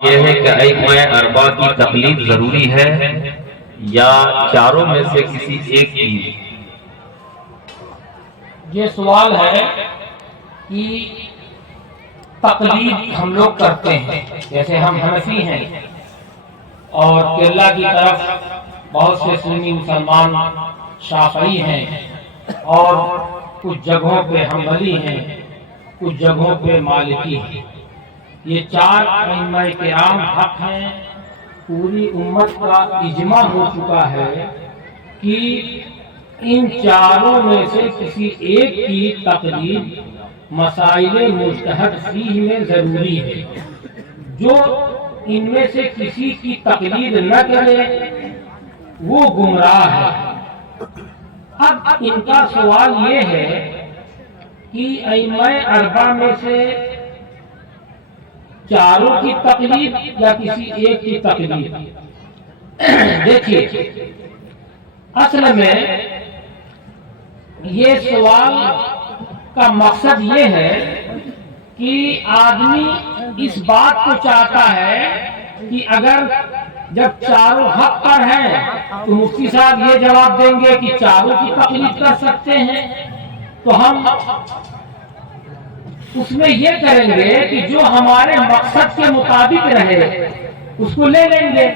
یہ ہے کہ ائمہ اربع کی تقلید ضروری ہے یا چاروں میں سے کسی ایک کی؟ یہ سوال ہے کہ تقلید ہم لوگ کرتے ہیں، جیسے ہم حنفی ہیں اور کیرلا کی طرف بہت سے سنی مسلمان شافعی ہیں اور کچھ جگہوں پہ حنبلی ہیں، کچھ جگہوں پہ مالکی ہیں۔ یہ چار ائمہ کرام حق ہیں۔ پوری امت کا اجماع ہو چکا ہے کہ ان چاروں میں سے کسی ایک کی تقلید مسائل مجتہد فیہ میں ضروری ہے۔ جو ان میں سے کسی کی تقلید نہ کرے وہ گمراہ ہے۔ اب ان کا سوال یہ ہے کہ ائمہ اربعہ میں سے چاروں کی تقلید یا کسی ایک کی تقلید؟ دیکھیے، اصل میں یہ سوال کا مقصد یہ ہے کہ آدمی اس بات کو چاہتا ہے کہ اگر جب چاروں حق پر ہیں تو مفتی صاحب یہ جواب دیں گے کہ چاروں کی تقلید کر سکتے ہیں، تو ہم اس میں یہ کریں گے کہ جو ہمارے مقصد کے مطابق رہے اس کو لے لیں گے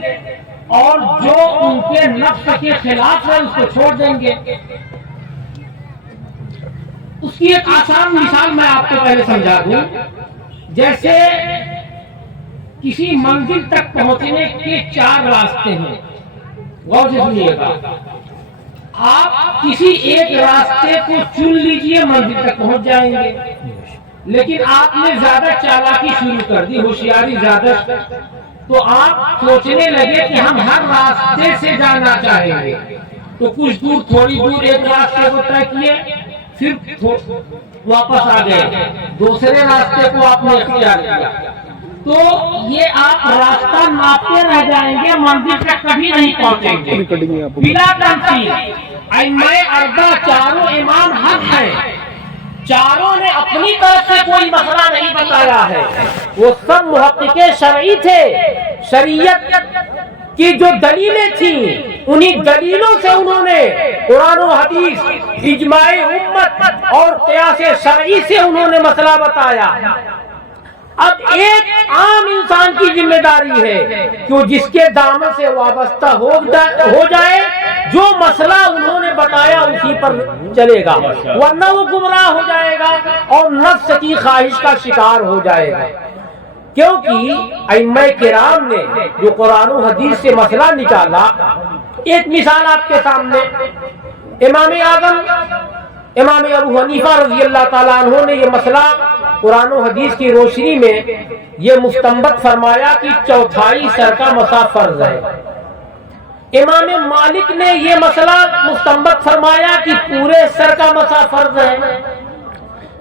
اور جو ان کے نفس کے خلاف ہے اس کو چھوڑ دیں گے۔ اس کی ایک آسان مثال میں آپ کو پہلے سمجھا دوں۔ جیسے کسی منزل تک پہنچنے کے چار راستے ہیں، غور سے سنیے گا۔ آپ کسی ایک راستے کو چن لیجئے، منزل تک پہنچ جائیں گے، لیکن آپ نے زیادہ چالاکی شروع کر دی، ہوشیاری زیادہ، تو آپ سوچنے لگے کہ ہم ہر راستے سے جانا چاہیں گے، تو کچھ دور تھوڑی دور ایک راستے کو طے کیے، پھر واپس آ گئے، دوسرے راستے کو آپ نے اختیار کیا، تو یہ آپ راستہ ناپتے رہ جائیں گے، منزل تک کبھی نہیں پہنچیں گے۔ بلا تنقید ائمہ اربعہ چاروں امام حق ہیں، چاروں نے اپنی طرف سے کوئی مسئلہ نہیں بتایا ہے، وہ سب محقق شرعی تھے۔ شریعت کی جو دلیلیں تھیں انہی دلیلوں سے انہوں نے قرآن و حدیث، اجماع امت اور قیاس شرعی سے انہوں نے مسئلہ بتایا۔ اب ایک عام انسان کی ذمہ داری ہے کہ جس کے دامن سے وابستہ ہو جائے، جو مسئلہ انہوں نے بتایا اسی پر چلے گا، ورنہ وہ گمراہ ہو جائے گا اور نفس کی خواہش کا شکار ہو جائے گا۔ کیونکہ ائمہ کرام نے جو قرآن و حدیث سے مسئلہ نکالا، ایک مثال آپ کے سامنے، امام اعظم امام ابو حنیفہ رضی اللہ تعالیٰ عنہ نے یہ مسئلہ قرآن و حدیث کی روشنی میں یہ مستنبط فرمایا کہ چوتھائی سر کا مسح فرض ہے۔ امام مالک نے یہ مسئلہ مستنبط فرمایا کہ پورے سر کا مسح فرض ہے۔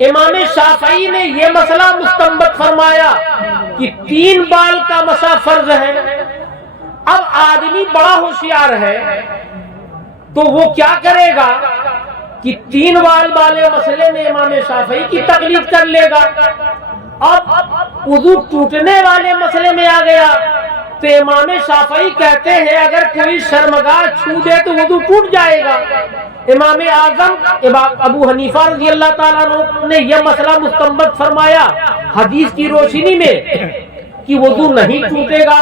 امام شافعی نے یہ مسئلہ مستنبط فرمایا کہ 3 بال کا مسح فرض ہے۔ اب آدمی بڑا ہوشیار ہے تو وہ کیا کرے گا کہ 3 بال والے مسئلے میں امام شافعی کی تقلید کر لے گا۔ اب وضو ٹوٹنے والے مسئلے میں آ گیا تو امام شافعی کہتے ہیں اگر کوئی شرمگاہ چھو دے تو وضو ٹوٹ جائے گا۔ امام اعظم ابو حنیفہ رضی اللہ تعالیٰ عنہ نے یہ مسئلہ مستنبط فرمایا حدیث کی روشنی میں کہ وضو نہیں ٹوٹے گا۔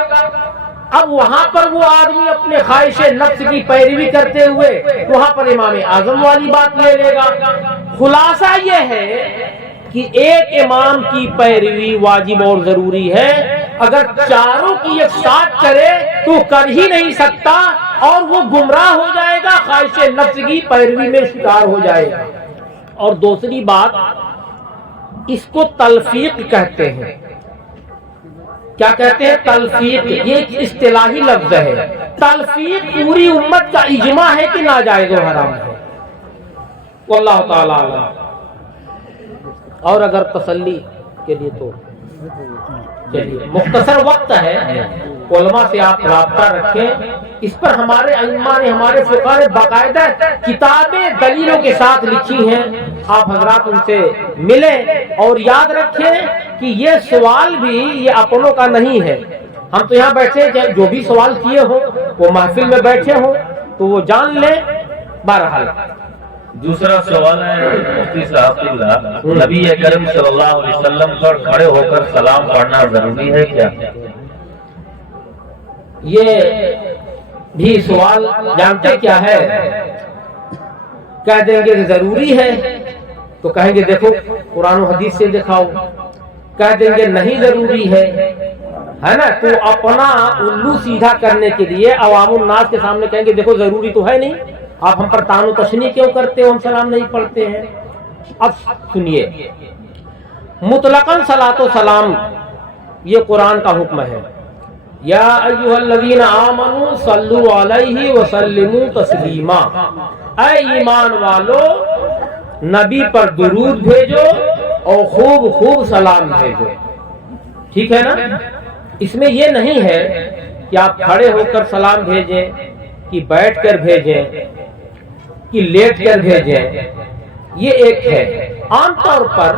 اب وہاں پر وہ آدمی اپنے خواہش نفس کی پیروی کرتے ہوئے وہاں پر امام اعظم والی بات لے لے گا۔ خلاصہ یہ ہے کہ ایک امام کی پیروی واجب اور ضروری ہے، اگر چاروں کی ایک ساتھ کرے تو کر ہی نہیں سکتا اور وہ گمراہ ہو جائے گا، خواہش نفس کی پیروی میں شکار ہو جائے گا۔ اور دوسری بات، اس کو تلفیق کہتے ہیں۔ کیا کہتے ہیں؟ تلفیق۔ یہ ایک اصطلاحی لفظ ہے۔ تلفیق پوری امت کا اجماع ہے کہ ناجائز و حرام ہے، واللہ تعالی اعلم۔ اور اگر تسلی کے لیے تو چلیے، مختصر وقت ہے، علماء سے آپ رابطہ رکھیں۔ اس پر ہمارے ائمہ نے، ہمارے فقہ نے باقاعدہ کتابیں دلیلوں کے ساتھ لکھی ہیں، آپ حضرات ان سے ملیں اور یاد رکھیں کہ یہ سوال بھی یہ اپنوں کا نہیں ہے، ہم تو یہاں بیٹھے جو بھی سوال کیے ہو وہ محفل میں بیٹھے ہوں تو وہ جان لیں. بہرحال دوسرا سوال ہے مفتی صاحب اللہ، نبی کریم صلی اللہ علیہ وسلم پر کھڑے ہو کر سلام پڑھنا ضروری ہے کیا؟ یہ بھی سوال جانتے کیا ہے؟ کہہ دیں گے ضروری ہے تو کہیں گے دیکھو قرآن و حدیث سے دکھاؤ. کہہ دیں گے نہیں ضروری ہے نا، تو اپنا الو سیدھا کرنے کے لیے عوام الناس کے سامنے کہیں گے دیکھو ضروری تو ہے نہیں، آپ ہم پر تان و تشنیع کیوں کرتے ہو، ہم سلام نہیں پڑھتے ہیں. اب سنیے، مطلقاً صلاۃ و سلام یہ قرآن کا حکم ہے. یا ایھا الذین آمنوا صلوا علیہ وسلموا تسلیما، اے ایمان والو نبی پر درود بھیجو اور خوب خوب سلام بھیجو. ٹھیک ہے نا؟ اس میں یہ نہیں ہے کہ آپ کھڑے ہو کر سلام بھیجیں کہ بیٹھ کر بھیجیں کہ لیٹ کر بھیجیں. یہ ایک ہے. عام طور پر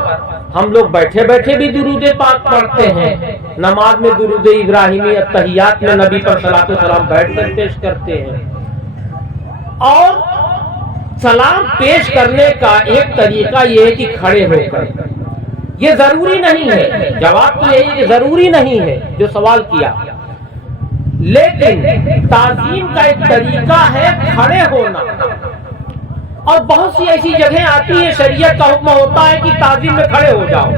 ہم لوگ بیٹھے بیٹھے بھی درود پاک پڑھتے ہیں. نماز میں درود ابراہیمی، التحیات میں نبی پر صلاۃ و سلام بیٹھ کر پیش کرتے ہیں. اور سلام پیش کرنے کا ایک طریقہ یہ ہے کہ کھڑے ہو کر. یہ ضروری نہیں ہے، جواب تو یہی کہ ضروری نہیں ہے جو سوال کیا، لیکن تعظیم کا ایک طریقہ ہے کھڑے ہونا. اور بہت سی ایسی جگہیں آتی ہیں شریعت کا حکم ہوتا ہے کہ تعظیم میں کھڑے ہو جاؤ.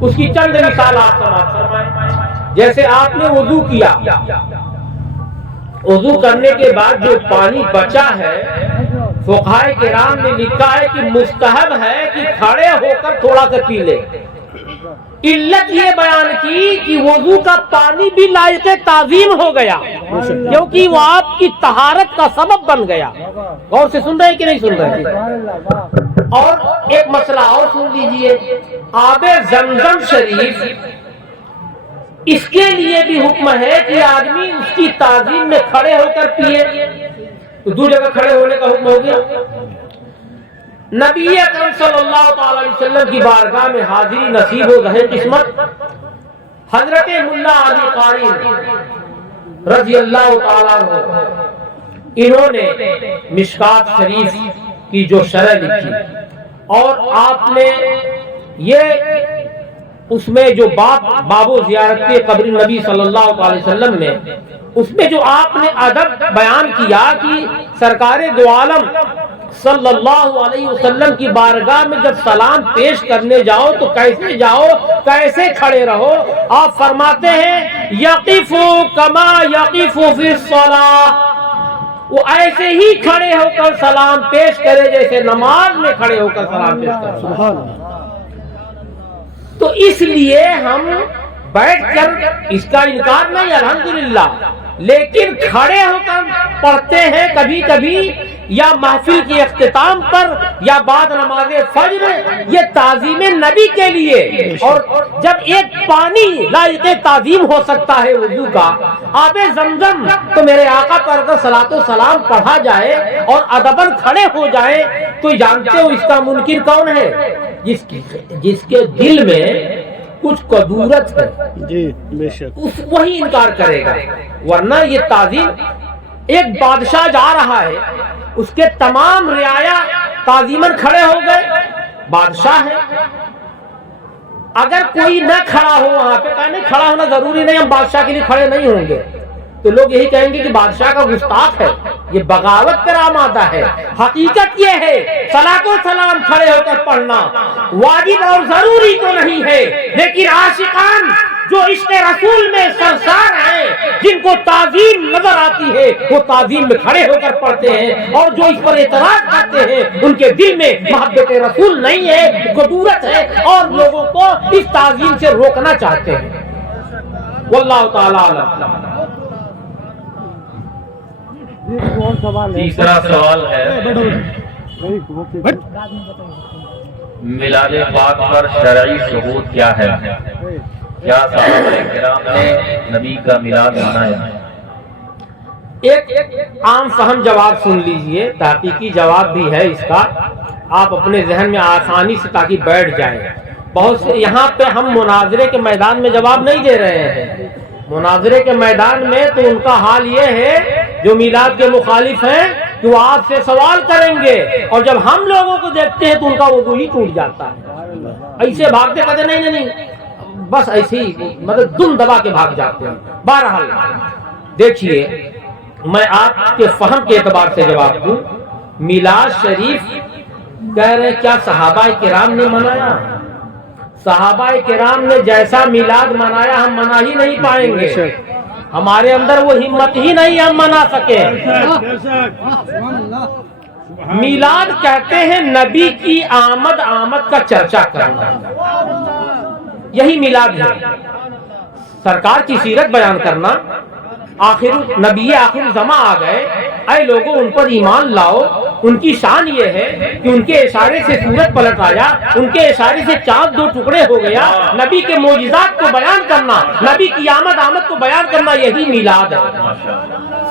اس کی چند مثال آپ سماعت فرمائیں. جیسے آپ نے وضو کیا، وضو کرنے کے بعد جو پانی بچا ہے فقہائے کرام نے لکھا ہے کہ مستحب ہے کہ کھڑے ہو کر تھوڑا سا پی لے. علت یہ بیان کی کہ وضو کا پانی بھی لائق تعظیم ہو گیا کیونکہ وہ آپ کی طہارت کا سبب بن گیا. غور سے سن رہے ہیں کہ نہیں سن رہے؟ اور ایک مسئلہ اور سن لیجئے، آب زمزم شریف اس کے لیے بھی حکم ہے کہ آدمی اس کی تعظیم میں کھڑے ہو کر پیے. تو دو جگہ کھڑے ہونے کا حکم ہو گیا. نبی اکرم صلی اللہ تعالی علیہ وسلم کی بارگاہ میں حاضری نصیب ہو رہے قسمت حضرت ملا علی قاری رضی اللہ تعالی عنہ، انہوں نے مشکات شریف کی جو شرح لکھی اور آپ نے یہ اس میں جو باب و زیارت قبر نبی صلی اللہ علیہ وسلم میں اس میں جو آپ نے ادب بیان کیا کہ سرکار دو عالم صلی اللہ علیہ وسلم کی بارگاہ میں جب سلام پیش کرنے جاؤ تو کیسے جاؤ، کیسے کھڑے رہو. آپ فرماتے ہیں یقفوا کما یقفوا فی الصلاۃ، وہ ایسے ہی کھڑے ہو کر سلام پیش کرے جیسے نماز میں کھڑے ہو کر سلام پیش کرے. سبحان اللہ. تو اس لیے ہم بیٹھ کر اس کا انکار نہیں الحمدللہ، لیکن کھڑے ہو کر پڑھتے ہیں کبھی کبھی، یا محفل کے اختتام پر یا بعد نماز فجر، یہ تعظیم نبی کے لیے. اور جب ایک پانی لائق تعظیم ہو سکتا ہے وضو کا، آب زمزم، تو میرے آقا پر اگر صلاۃ و سلام پڑھا جائے اور ادباً کھڑے ہو جائے تو جانتے ہو اس کا منکر کون ہے؟ جس کے دل میں کچھ قدورت ہے، جی بے شک، وہی انکار کرے گا. ورنہ یہ تعظیم، ایک بادشاہ جا رہا ہے، اس کے تمام رعایا تعظیماً کھڑے ہو گئے، بادشاہ ہے. اگر کوئی نہ کھڑا ہو وہاں پہ، کہا نہیں کھڑا ہونا ضروری نہیں، ہم بادشاہ کے لیے کھڑے نہیں ہوں گے، تو لوگ یہی کہیں گے کہ بادشاہ کا گستاخ ہے، یہ بغاوت پر آمادہ ہے. حقیقت یہ ہے صلاۃ و سلام کھڑے ہو کر پڑھنا واجب اور ضروری تو نہیں ہے، لیکن عاشقان جو عشق رسول میں سرشار ہیں، جن کو تعظیم نظر آتی ہے، وہ تعظیم میں کھڑے ہو کر پڑھتے ہیں. اور جو اس پر اعتراض کرتے ہیں ان کے دل میں محبت رسول نہیں ہے، قدورت ہے، اور لوگوں کو اس تعظیم سے روکنا چاہتے ہیں. واللہ تعالی اعلم. تیسرا سوال ہے میلاد پاک پر شرعی ثبوت کیا ہے؟ کیا صحابہ کرام نے نبی کا میلاد منایا؟ ایک عام فہم جواب سن لیجئے، تحقیقی جواب بھی ہے اس کا، آپ اپنے ذہن میں آسانی سے تاکہ بیٹھ جائیں. بہت سے یہاں پہ ہم مناظرے کے میدان میں جواب نہیں دے رہے ہیں، مناظرے کے میدان میں تو ان کا حال یہ ہے جو میلاد کے مخالف ہیں کہ وہ آپ سے سوال کریں گے، اور جب ہم لوگوں کو دیکھتے ہیں تو ان کا وضو ہی ٹوٹ جاتا ہے، ایسے بھاگتے کہتے نہیں بس ایسے ہی مطلب دم دبا کے بھاگ جاتے ہیں۔ بہرحال دیکھیے، میں آپ کے فہم کے اعتبار سے جواب دوں، میلاد شریف کہہ رہے کیا صحابہ کرام نے منایا؟ صحابہ کرام نے جیسا میلاد منایا ہم منا ہی نہیں پائیں گے، ہمارے اندر وہ ہمت ہی نہیں ہم منا سکے۔ میلاد کہتے ہیں نبی کی آمد کا چرچا کرنا، یہی میلاد ہے، سرکار کی سیرت بیان کرنا۔ آخر نبی آخر زماں آ گئے، اے لوگوں ان پر ایمان لاؤ، ان کی شان یہ ہے کہ ان کے اشارے سے سورج پلٹ آیا، ان کے اشارے سے چاند 2 ٹکڑے ہو گیا۔ نبی کے معجزات کو بیان کرنا، نبی کی آمد کو بیان کرنا، یہی میلاد ہے۔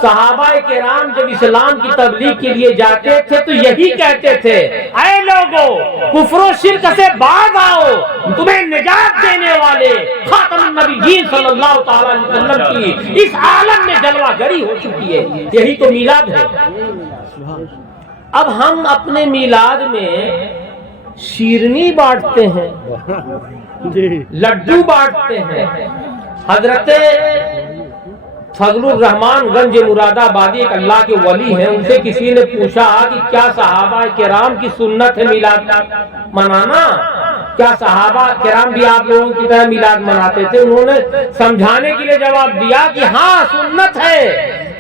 صحابہ کرام جب اسلام کی تبلیغ کے لیے جاتے تھے تو یہی کہتے تھے، اے لوگو کفر و شرک سے باز آؤ، تمہیں نجات دینے والے خاتم النبیین صلی اللہ تعالی علیہ وسلم کی اس عالم میں جلوہ گری ہو چکی ہے، یہی تو میلاد ہے۔ اب ہم اپنے میلاد میں شیرنی بانٹتے ہیں، لڈو بانٹتے ہیں۔ حضرت فضل الرحمان گنج مراد آبادی ایک اللہ کے ولی ہیں، ان سے کسی نے پوچھا کہ کیا صحابہ کرام کی سنت ہے میلاد منانا؟ کیا صحابہ کرام بھی آپ لوگوں کی طرح میلاد مناتے تھے؟ انہوں نے سمجھانے کے لیے جواب دیا کہ ہاں سنت ہے،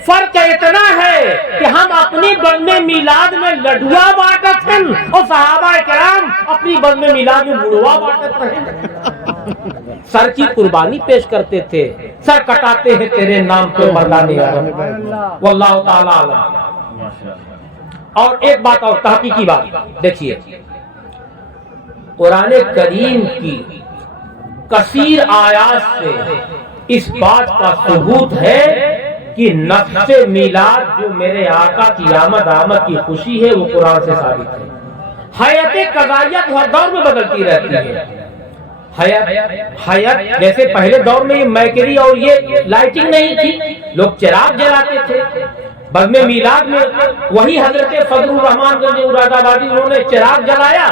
فرق اتنا ہے کہ ہم اپنی بند میلاد میں لڈوا بانٹتے ہیں اور صحابہ کرام اپنی بند میلاد میں بڑوا بانٹتے ہیں، سر کی قربانی پیش کرتے تھے، سر کٹاتے ہیں تیرے نام پہ مردان عالم، واللہ تعالی عالم۔ اور ایک بات اور تحقیقی بات دیکھیے، قرآن کریم کی کثیر آیات سے اس بات کا ثبوت ہے کہ نفس میلاد جو میرے آقا کی آمد کی خوشی ہے وہ قرآن سے ثابت ہے۔ حیات قضائیت ہر دور میں بدلتی رہتی ہے، حیات جیسے پہلے دور میں یہ میکری اور یہ لائٹنگ نہیں تھی، لوگ چراغ جلاتے تھے۔ بعد میں میلاد میں وہی حضرت فضل الرحمان گنج مراد آبادی انہوں نے چراغ جلایا،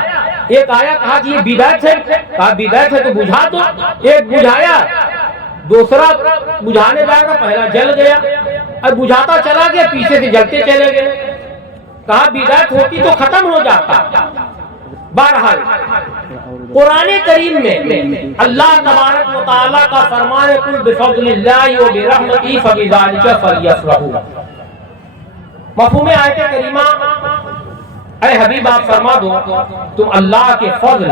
ایک آیا کہا کہ یہ بدعت ہے، کہا بدعت ہے تو بجھا دو، ایک بجھایا، دوسرا بجھانے جائے گا، پہلا جل گیا، اب بجھاتا چلا گیا، پیچھے سے جلتے چلے گئے، کہا بدعت ہوتی تو ختم ہو جاتا۔ بہرحال قرآن کریم میں اللہ تبارک و تعالیٰ کا فرمان ہے قل بفضل اللہ و برحمتہ فبذلک فلیفرحوا۔ مفہوم آیت کریمہ، اے حبیب آپ فرما دو تم اللہ کے فضل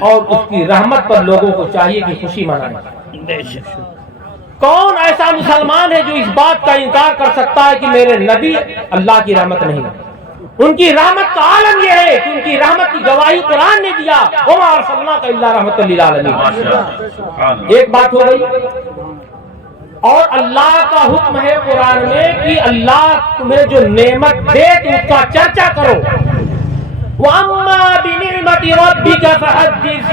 اور اس کی رحمت پر لوگوں کو چاہیے کہ خوشی منائیں۔ کون ایسا مسلمان ہے جو اس بات کا انکار کر سکتا ہے کہ میرے نبی اللہ کی رحمت نہیں؟ ان کی رحمت کا عالم یہ ہے کہ ان کی رحمت کی گواہی قرآن نے دیا، وما ارسلناک الا رحمۃ للعالمین۔ ایک بات ہو گئی، اور اللہ کا حکم ہے قرآن میں کہ اللہ تمہیں جو نعمت دے تو اس کا چرچا کرو۔ وَأَمَّا بِنِعْمَةِ رَبِّكَ فَحَدِّثْ،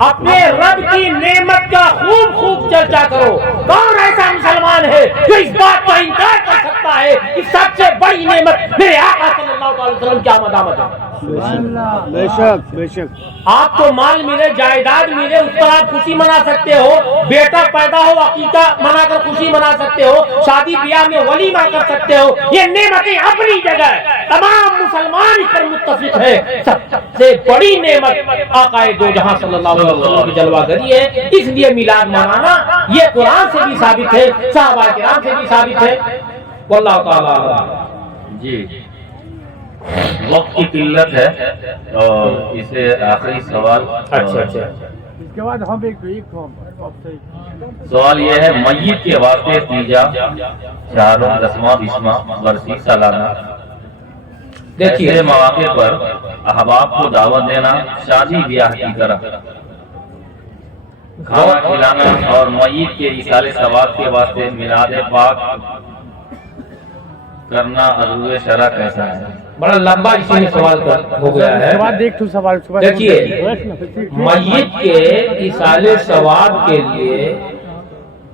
اپنے رب کی نعمت کا خوب چرچا کرو۔ کون ایسا مسلمان ہے جو اس بات کا انکار کر سکتا ہے کہ سب سے بڑی نعمت میرے آقا صلی اللہ علیہ وسلم کی آمد ہے؟ بے شک بے شک۔ آپ کو مال ملے، جائیداد ملے، اس پر آپ خوشی منا سکتے ہو، بیٹا پیدا ہو عقیقہ منا کر خوشی منا سکتے ہو، شادی بیاہ میں ولیمہ کر سکتے ہو، یہ نعمتیں اپنی جگہ، تمام مسلمان اس پر متفق ہے۔ سب سے بڑی نعمت آقا دو جہاں صلی اللہ علیہ وسلم کی جلوہ گری ہے، اس لیے میلاد منانا یہ قرآن سے بھی ثابت ہے، صحابہ کرام سے بھی ثابت ہے، واللہ تعالی۔ جی وقت کی قلت ہے اور اسے آخری سوال، اچھا اس کے بعد ہم ایک سوال یہ ہے، میت کے واسطے تیجا، چاروں، 10واں، 20واں برسی، سالانہ، دیکھیے ایسے مواقع پر احباب کو دعوت دینا، شادی بیاہ کی طرح کھانا کھلانا اور میت کے ایصال ثواب کے واسطے میلاد پاک کرنا عضو شرع کیسا ہے؟ بڑا لمبا اسی میں سوال ہو گیا ہے۔ دیکھیے میت کے ایصال ثواب کے لیے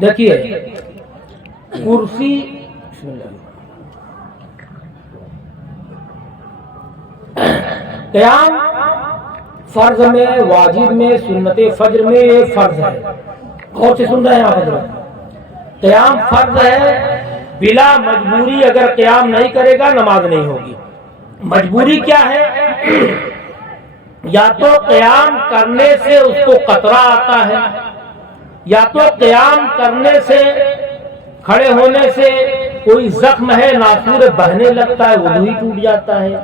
دیکھیے کرسی قیام فرض میں، واجب میں، سنت فجر میں یہ فرض ہے. غور سے سن رہے ہیں آپ حضرات؟ قیام فرض ہے، بلا مجبوری اگر قیام نہیں کرے گا نماز نہیں ہوگی. مجبوری کیا ہے؟ یا تو قیام کرنے سے اس کو قطرہ آتا ہے، یا تو قیام کرنے سے، کھڑے ہونے سے کوئی زخم ہے، ناصور بہنے لگتا ہے، وضو ہی ٹوٹ جاتا ہے،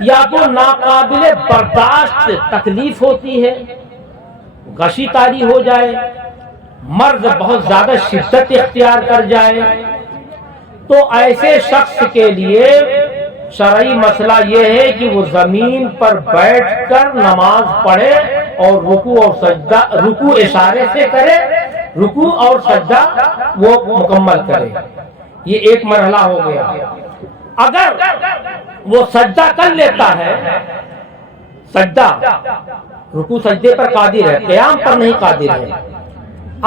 یا تو ناقابل برداشت تکلیف ہوتی ہے، غشی طاری ہو جائے، مرض بہت زیادہ شدت اختیار کر جائے. تو ایسے شخص کے لیے شرعی مسئلہ یہ ہے کہ وہ زمین پر بیٹھ کر نماز پڑھے اور رکوع اور سجدہ، رکوع اشارے سے کرے، رکوع اور سجدہ وہ مکمل کرے. یہ ایک مرحلہ ہو گیا. اگر وہ سجدہ کر لیتا ہے، سجدہ رکوع سجدے پر قادر ہے، قیام پر نہیں قادر ہے،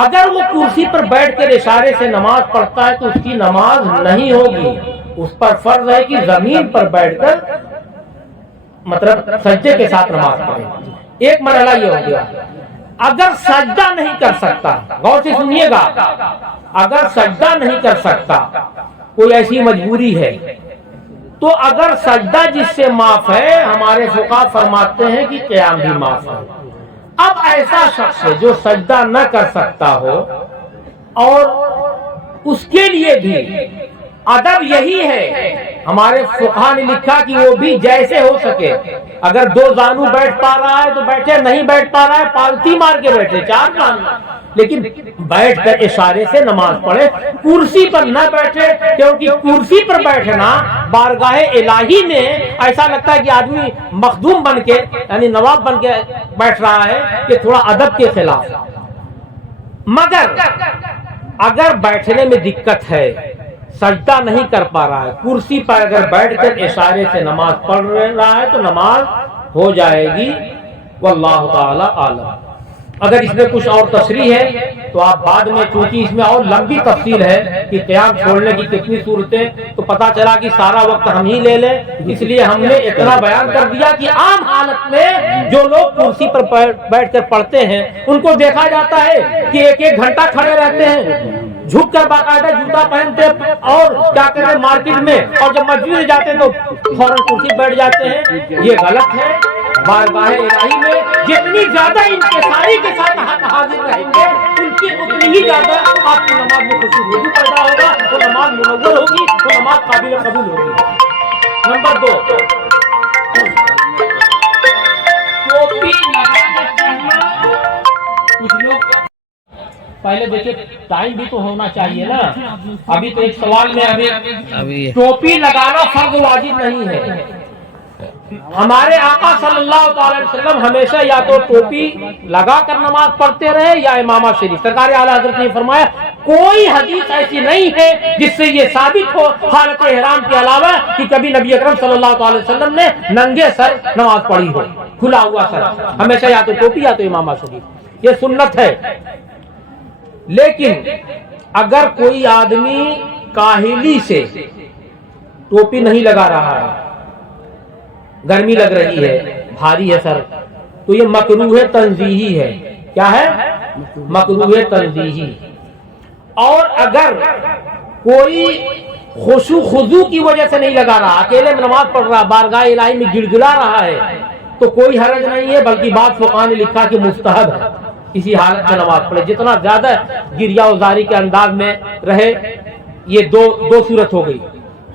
اگر وہ کرسی پر بیٹھ کر اشارے سے نماز پڑھتا ہے تو اس کی نماز نہیں ہوگی. اس پر فرض ہے کہ زمین پر بیٹھ کر مطلب سجدے کے ساتھ نماز پڑھے. ایک مرحلہ یہ ہو گیا. اگر سجدہ نہیں کر سکتا، غور سے سنیے گا، اگر سجدہ نہیں کر سکتا، کوئی ایسی مجبوری ہے، تو اگر سجدہ جس سے معاف ہے، ہمارے فقہا فرماتے ہیں کہ قیام بھی معاف ہے. اب ایسا شخص ہے جو سجدہ نہ کر سکتا ہو اور اس کے لیے بھی ادب یہی ہے، ہمارے فقہا نے لکھا کہ وہ بھی جیسے ہو سکے، اگر دو زانو بیٹھ پا رہا ہے تو بیٹھے، نہیں بیٹھ پا رہا ہے پالتی مار کے بیٹھے، چار زانو، لیکن بیٹھ کر اشارے سے نماز پڑھے. کرسی پر نہ بیٹھے، کیونکہ کرسی پر بیٹھنا بارگاہ الہی میں ایسا لگتا ہے کہ آدمی مخدوم بن کے یعنی نواب بن کے بیٹھ رہا ہے، کہ تھوڑا ادب کے خلاف. مگر اگر بیٹھنے میں دقت ہے، سجدہ نہیں کر پا رہا ہے، کرسی پر اگر بیٹھ کر اشارے سے نماز پڑھ رہا ہے تو نماز ہو جائے گی. واللہ تعالی عالم. اگر اس میں کچھ اور تشریح ہے تو آپ بعد میں، چونکہ اس میں اور لمبی تفصیل ہے کہ قیام چھوڑنے کی کتنی صورتیں، تو پتا چلا کہ سارا وقت ہم ہی لے لیں، اس لیے ہم نے اتنا بیان کر دیا کہ عام حالت میں جو لوگ کرسی پر بیٹھ کر پڑھتے ہیں ان کو دیکھا جاتا ہے کہ ایک ایک گھنٹہ کھڑے رہتے ہیں، جھک کر باقاعدہ جوتا پہنتے اور کیا کہتے ہیں مارکیٹ میں، اور جب مسجد جاتے ہیں تو فوراً کرسی بیٹھ جاتے ہیں. یہ غلط ہے. بارگاہ الہی میں جتنی زیادہ انکساری کے ساتھ حاضر رہیں گے، ان کی اتنی ہی زیادہ آپ کی نماز میں خشوع پیدا ہوگا، وہ نماز منور ہوگی، وہ نماز قابل قبول ہوگی. نمبر 2، ٹوپی لگا کر چلنا. کچھ لوگ پہلے دیکھیں ٹائم بھی تو ہونا چاہیے نا. ابھی تو ایک سوال میں ابھی ٹوپی لگانا فرض واجب نہیں ہے. ہمارے آقا صلی اللہ علیہ وسلم ہمیشہ یا تو ٹوپی لگا کر نماز پڑھتے رہے یا امامہ شریف. سرکار اعلیٰ حضرت نے فرمایا کوئی حدیث ایسی نہیں ہے جس سے یہ ثابت ہو حالت احرام کے علاوہ کہ کبھی نبی اکرم صلی اللہ علیہ وسلم نے ننگے سر نماز پڑھی ہو، کھلا ہوا سر. ہمیشہ یا تو ٹوپی یا تو امامہ شریف. یہ سنت ہے. لیکن اگر کوئی آدمی کاہلی سے ٹوپی نہیں لگا رہا ہے، گرمی لگ رہی ہے، بھاری ہے سر، تو یہ مکروہ تنزیہی ہے. کیا ہے؟ مکروہ تنزیہی. اور اگر کوئی خشوع خضوع کی وجہ سے نہیں لگا رہا، اکیلے میں نماز پڑھ رہا، بارگاہ الہی میں گڑگڑا رہا ہے، تو کوئی حرج نہیں ہے، بلکہ بعض فقہا نے لکھا کہ مستحب ہے اسی حالت میں نماز پڑھے. جتنا زیادہ گریہ وزاری کے انداز میں رہے. یہ دو صورت ہو گئی.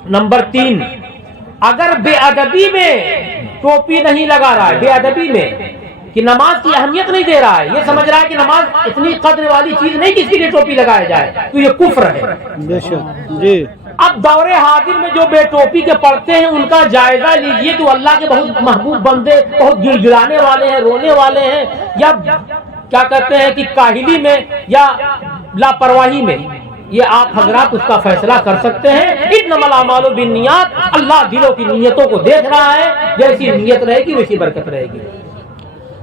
نمبر 3، اگر بے ادبی میں ٹوپی نہیں لگا رہا ہے، بے ادبی میں کہ نماز کی اہمیت نہیں دے رہا ہے، یہ سمجھ رہا ہے کہ نماز اتنی قدر والی چیز نہیں کہ اس کے لیے ٹوپی لگایا جائے، تو یہ کفر ہے. اب دور حاضر میں جو بے ٹوپی کے پڑھتے ہیں ان کا جائزہ لیجئے کہ وہ اللہ کے بہت محبوب بندے، بہت گڑ گڑانے والے ہیں، رونے والے ہیں، یا کیا کہتے ہیں کہ کاہلی میں یا لاپرواہی میں. یہ آپ حضرات اس کا فیصلہ کر سکتے ہیں. انما الاعمال بالنیات. اللہ دلوں کی نیتوں کو دیکھ رہا ہے، جیسی نیت رہے گی ویسی برکت رہے گی.